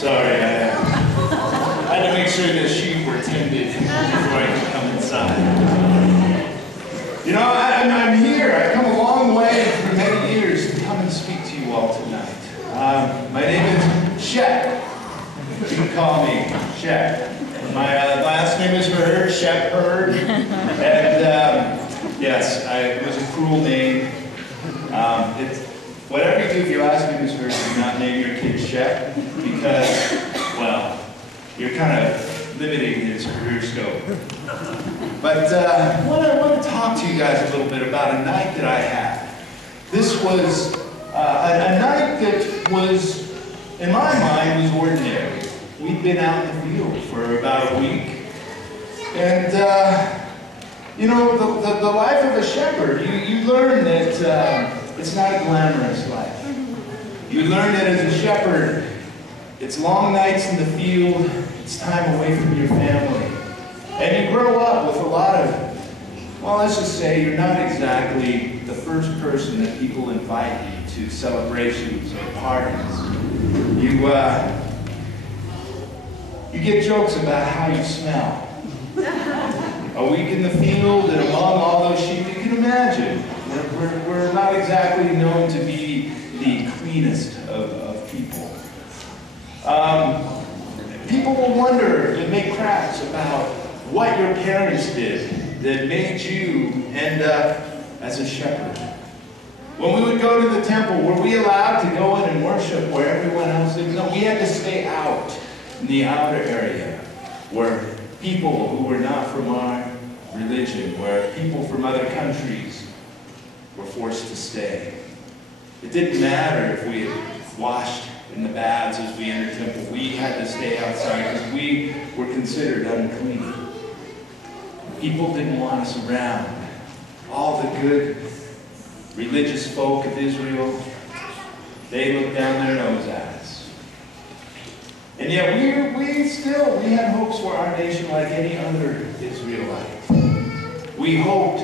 Sorry, I had to make sure the sheep were tended before I could come inside. You know, I'm here. I've come a long way for many years to come and speak to you all tonight. My name is Shep. You can call me Shep. My last name is Hurd, Shep Hurd. And yes, it was a cruel name. Whatever you do, if you ask me, Ms. Hurd, do not name your kid Shep, because, well, you're kind of limiting his career scope. But I want to talk to you guys a little bit about a night that I had. This was a night that was, in my mind, was ordinary. We'd been out in the field for about a week. And, you know, the life of a shepherd, you learn that it's not a glamorous life. You learn that as a shepherd, it's long nights in the field, it's time away from your family. And you grow up with a lot of, well, let's just say you're not exactly the first person that people invite you to celebrations or parties. You get jokes about how you smell. A week in the field and among all those sheep, you can imagine, we're not exactly known to be the cleanest of people. People will wonder and make cracks about what your parents did that made you end up as a shepherd. When we would go to the temple, were we allowed to go in and worship where everyone else did? No, we had to stay out in the outer area where people who were not from our religion, where people from other countries were forced to stay. It didn't matter if we had washed in the baths as we entered temple. We had to stay outside because we were considered unclean. People didn't want us around. All the good religious folk of Israel, they looked down their nose at us. And yet we had hopes for our nation like any other Israelite. We hoped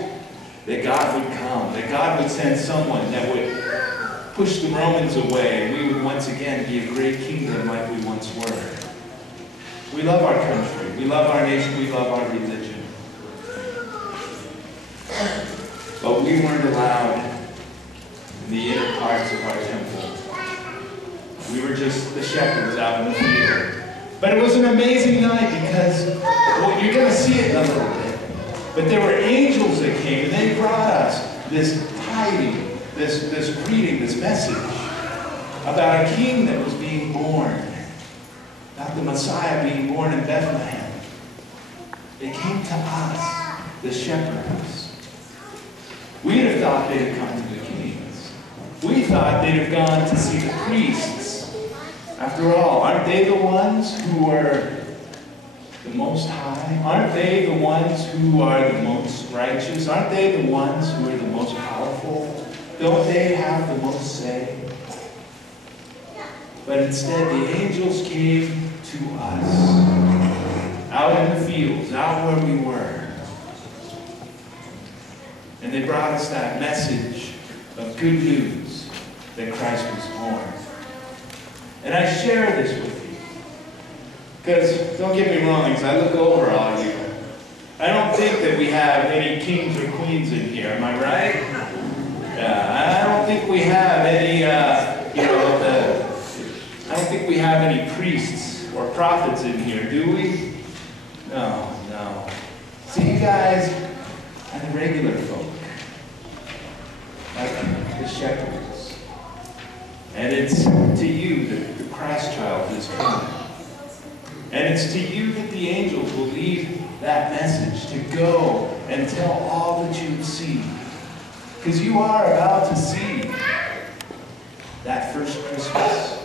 that God would come, that God would send someone that would push the Romans away, and we would once again be a great kingdom like we once were. We love our country, we love our nation, we love our religion. But we weren't allowed in the inner parts of our temple. We were just the shepherds out in the field. But it was an amazing night because, well, you're going to see it in a little bit. But there were angels that came and they brought us this tiding, this greeting, this message about a king that was being born, about the Messiah being born in Bethlehem. It came to us, the shepherds. We'd have thought they'd have come to the kings. We thought they'd have gone to see the priests. After all, aren't they the ones who are the most high? Aren't they the ones who are the most righteous? Aren't they the ones who are the most powerful? Don't they have the most say? But instead, the angels came to us, out in the fields, out where we were. And they brought us that message of good news that Christ was born. And I share this with you. Because, don't get me wrong, as I look over all of you, I don't think that we have any kings or queens in here, am I right? Yeah, I don't think we have any, I don't think we have any priests or prophets in here, do we? No. See, you guys are the regular folk, like the shepherds. And it's to you that the Christ child is coming. And it's to you that the angels will leave that message to go and tell all that you've seen. Because you are about to see that first Christmas.